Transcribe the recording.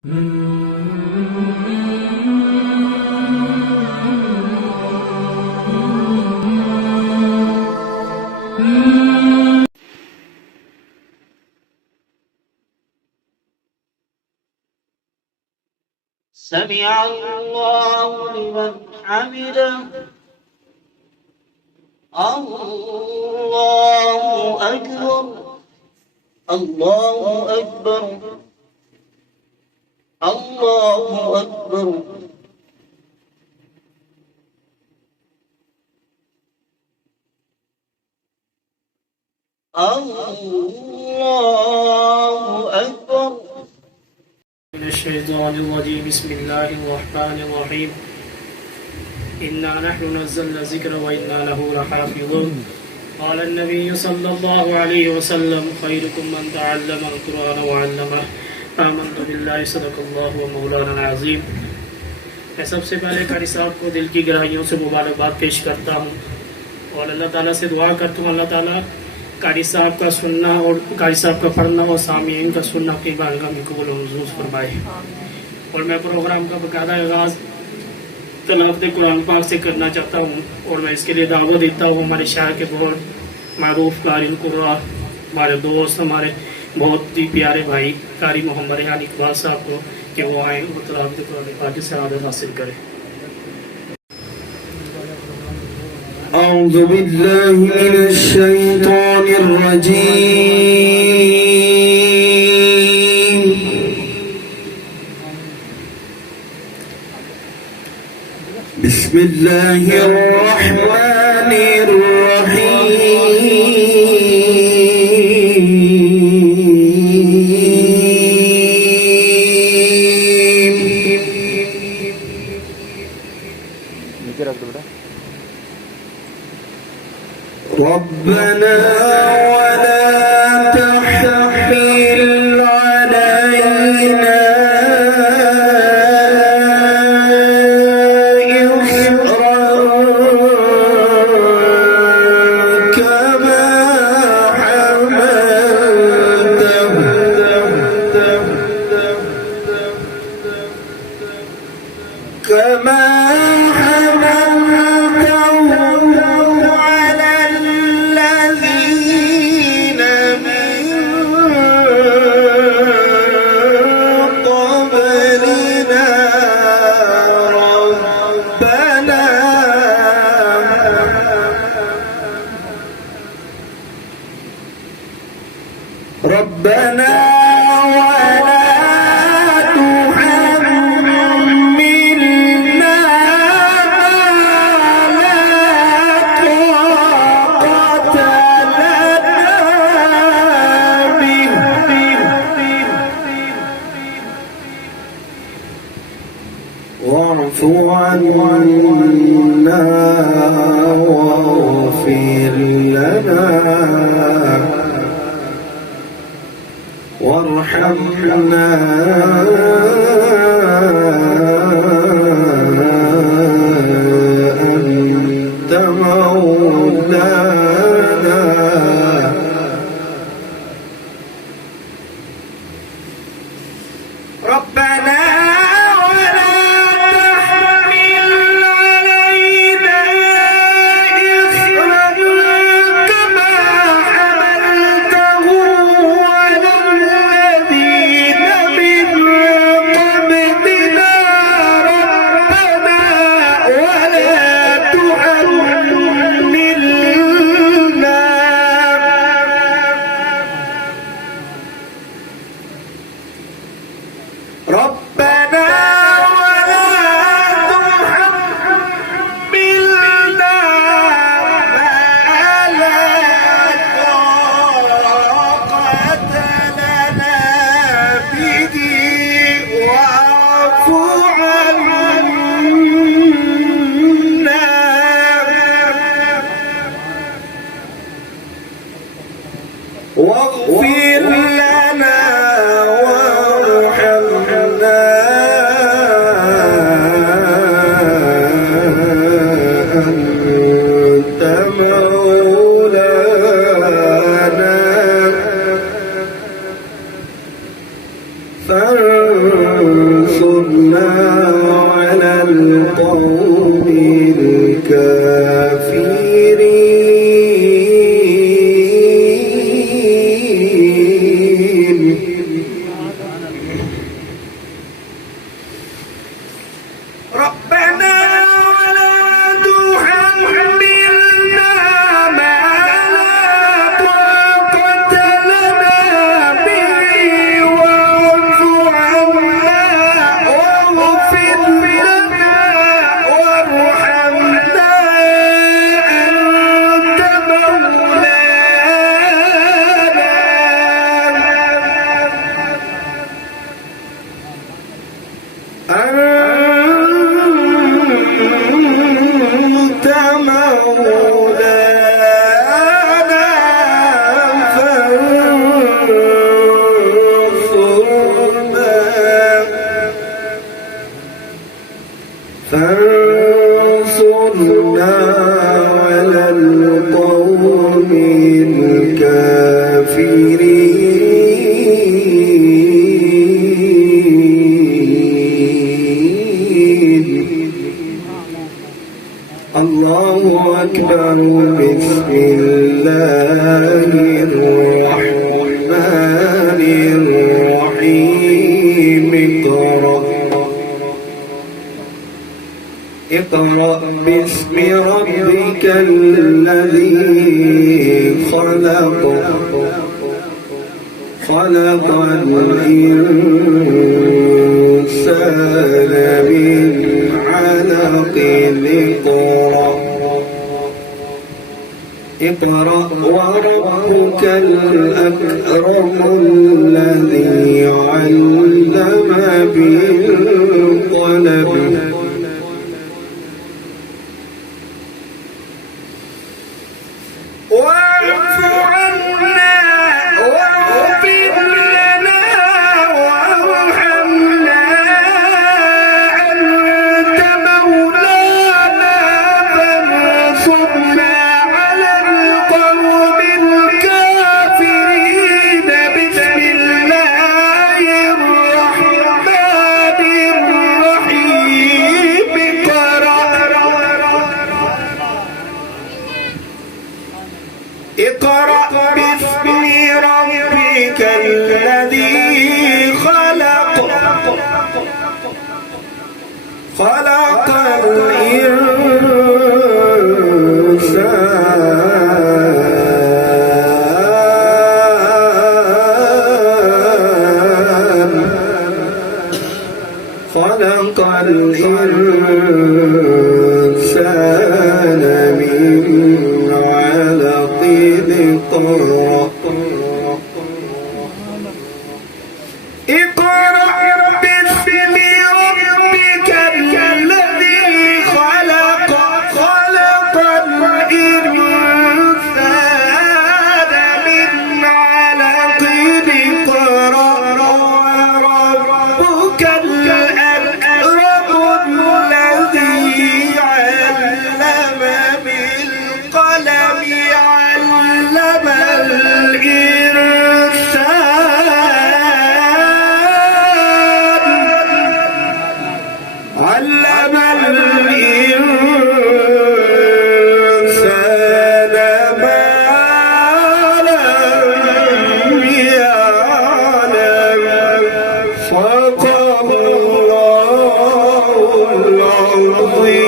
سمع الله لمن حمده. الله أكبر. الله أكبر. الله أكبر. الله أكبر. من الشيطان الرجيم. بسم الله الرحمن الرحيم. إنا نحن نزلنا الذكر وإنا له لحافظون. قال النبي صلى الله عليه وسلم خيركم من تعلم القرآن وعلمه. آمنت بالله صدق الله ومولانا العظيم. मैं सबसे पहले कारी साहब को दिल की गहराइयों से मुबारकबाद पेश करता हूँ और अल्लाह ताला से दुआ करता हूँ अल्लाह ताला कारी साहब का सुनना और कारी साहब का पढ़ना और सामीन का सुनना की बारगाह में कबूल मंजूर फरमाए। और मैं प्रोग्राम का बाकायदा आगाज़ तलावत कुरान पाक से करना चाहता हूँ और मैं इसके लिए दावत देता हूँ हमारे शहर के बहुत मारूफ कारी कुरान हमारे दोस्त हमारे बहुत ही प्यारे भाई कारी मोहम्मद रेहान इकबाल साहब को कि वो आए और तलावत कुरान पाक की सआदत हासिल करें। أعوذ بالله من الشيطان الرجيم. بسم الله الرحمن ربنا ولا تحمل علينا إصرا كما حملته على الذين من قبلنا. ربنا ولا تحملنا ما لا طاقة لنا به واعف عنا واغفر لنا وارحمنا أنت مولانا. ربنا ولا تحمل علينا إصرا كما حملته على الذين من قبلنا. ربنا ولا تحملنا ربنا ولا تحملنا ما لا طاقة لنا به واعف عنا واغفر لنا وارحمنا أنت مولانا فانصرنا على القوم الكافرين. الله أكبر. بسم الله الرحمن الرحيم. اقرأ باسم ربك الذي خلق. خلق الإنسان من علق. اقرأ وربك الأكرم الذي علم بالقلم. واعف عنا واغفر لنا وارحمنا أنت مولانا فانصرنا على القوم الكافرين. بسم الله الرحمن الرحيم. اقرأ باسم ربك الذي خلق. خلق الإنسان. خلق الإنسان من علق. اقرأ باسم ربك الذي خلق. خلق الإنسان من علق. اقرأ وربك الأكرم الذي علم بالقلم. علم الإنسان ما لم يعلم. صدق الله العظيم.